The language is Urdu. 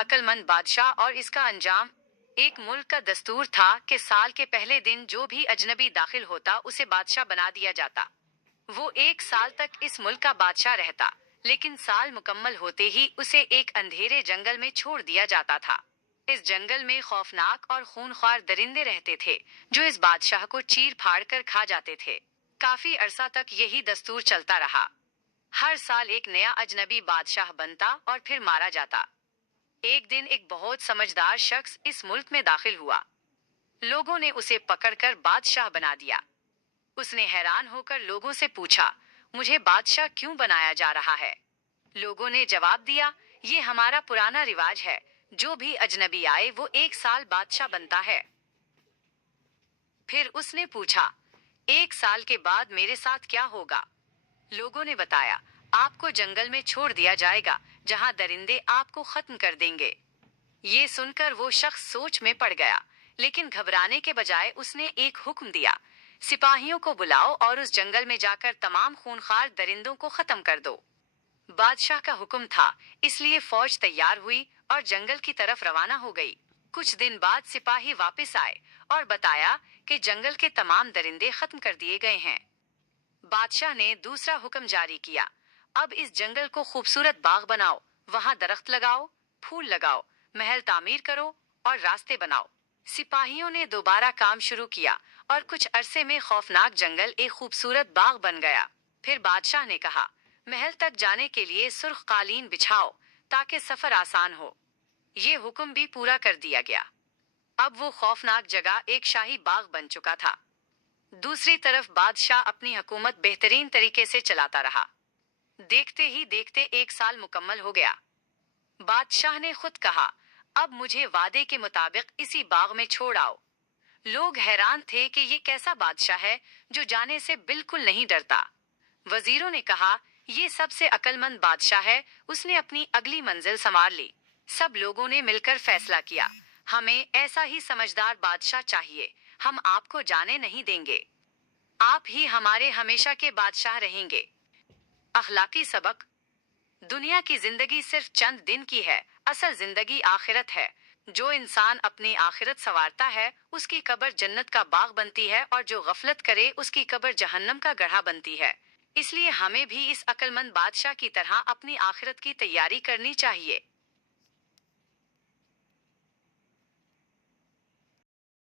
عقلمند بادشاہ اور اس کا انجام۔ ایک ملک کا دستور تھا کہ سال کے پہلے دن جو بھی اجنبی داخل ہوتا اسے بادشاہ بنا دیا جاتا۔ وہ 1 سال تک اس ملک کا بادشاہ رہتا، لیکن سال مکمل ہوتے ہی اسے ایک اندھیرے جنگل میں چھوڑ دیا جاتا تھا۔ اس جنگل میں خوفناک اور خونخوار درندے رہتے تھے جو اس بادشاہ کو چیر پھاڑ کر کھا جاتے تھے۔ کافی عرصہ تک یہی دستور چلتا رہا۔ ہر سال ایک نیا اجنبی بادشاہ بنتا اور پھر مارا جاتا۔ ایک دن ایک بہت سمجھدار شخص اس ملک میں داخل ہوا۔ لوگوں نے اسے پکڑ کر بادشاہ بنا دیا۔ اس نے حیران ہو کر لوگوں سے پوچھا، مجھے بادشاہ کیوں بنایا جا رہا ہے؟ لوگوں نے جواب دیا، یہ ہمارا پرانا رواج ہے، جو بھی اجنبی آئے وہ 1 سال بادشاہ بنتا ہے۔ پھر اس نے پوچھا، 1 سال کے بعد میرے ساتھ کیا ہوگا؟ لوگوں نے بتایا، آپ کو جنگل میں چھوڑ دیا جائے گا جہاں درندے آپ کو ختم کر دیں گے۔ یہ سن کر وہ شخص سوچ میں پڑ گیا، لیکن گھبرانے کے بجائے اس نے ایک حکم دیا، سپاہیوں کو بلاؤ اور اس جنگل میں جا کر تمام خونخوار درندوں کو ختم کر دو۔ بادشاہ کا حکم تھا، اس لیے فوج تیار ہوئی اور جنگل کی طرف روانہ ہو گئی۔ کچھ دن بعد سپاہی واپس آئے اور بتایا کہ جنگل کے تمام درندے ختم کر دیے گئے ہیں۔ بادشاہ نے دوسرا حکم جاری کیا، اب اس جنگل کو خوبصورت باغ بناؤ، وہاں درخت لگاؤ، پھول لگاؤ، محل تعمیر کرو اور راستے بناؤ۔ سپاہیوں نے دوبارہ کام شروع کیا اور کچھ عرصے میں خوفناک جنگل ایک خوبصورت باغ بن گیا۔ پھر بادشاہ نے کہا، محل تک جانے کے لیے سرخ قالین بچھاؤ تاکہ سفر آسان ہو۔ یہ حکم بھی پورا کر دیا گیا۔ اب وہ خوفناک جگہ ایک شاہی باغ بن چکا تھا۔ دوسری طرف بادشاہ اپنی حکومت بہترین طریقے سے چلاتا رہا۔ دیکھتے ہی دیکھتے 1 سال مکمل ہو گیا۔ بادشاہ نے خود کہا، اب مجھے وعدے کے مطابق اسی باغ میں چھوڑ آؤ۔ لوگ حیران تھے کہ یہ کیسا بادشاہ ہے جو جانے سے بالکل نہیں ڈرتا۔ وزیروں نے کہا، یہ سب سے عقل مند بادشاہ ہے، اس نے اپنی اگلی منزل سنوار لی۔ سب لوگوں نے مل کر فیصلہ کیا، ہمیں ایسا ہی سمجھدار بادشاہ چاہیے، ہم آپ کو جانے نہیں دیں گے۔ آپ ہی ہمارے ہمیشہ کے بادشاہ رہیں گے۔ اخلاقی سبق: دنیا کی زندگی صرف چند دن کی ہے، اصل زندگی آخرت ہے۔ جو انسان اپنی آخرت سنوارتا ہے اس کی قبر جنت کا باغ بنتی ہے، اور جو غفلت کرے اس کی قبر جہنم کا گڑھا بنتی ہے۔ اس لیے ہمیں بھی اس عقل مند بادشاہ کی طرح اپنی آخرت کی تیاری کرنی چاہیے۔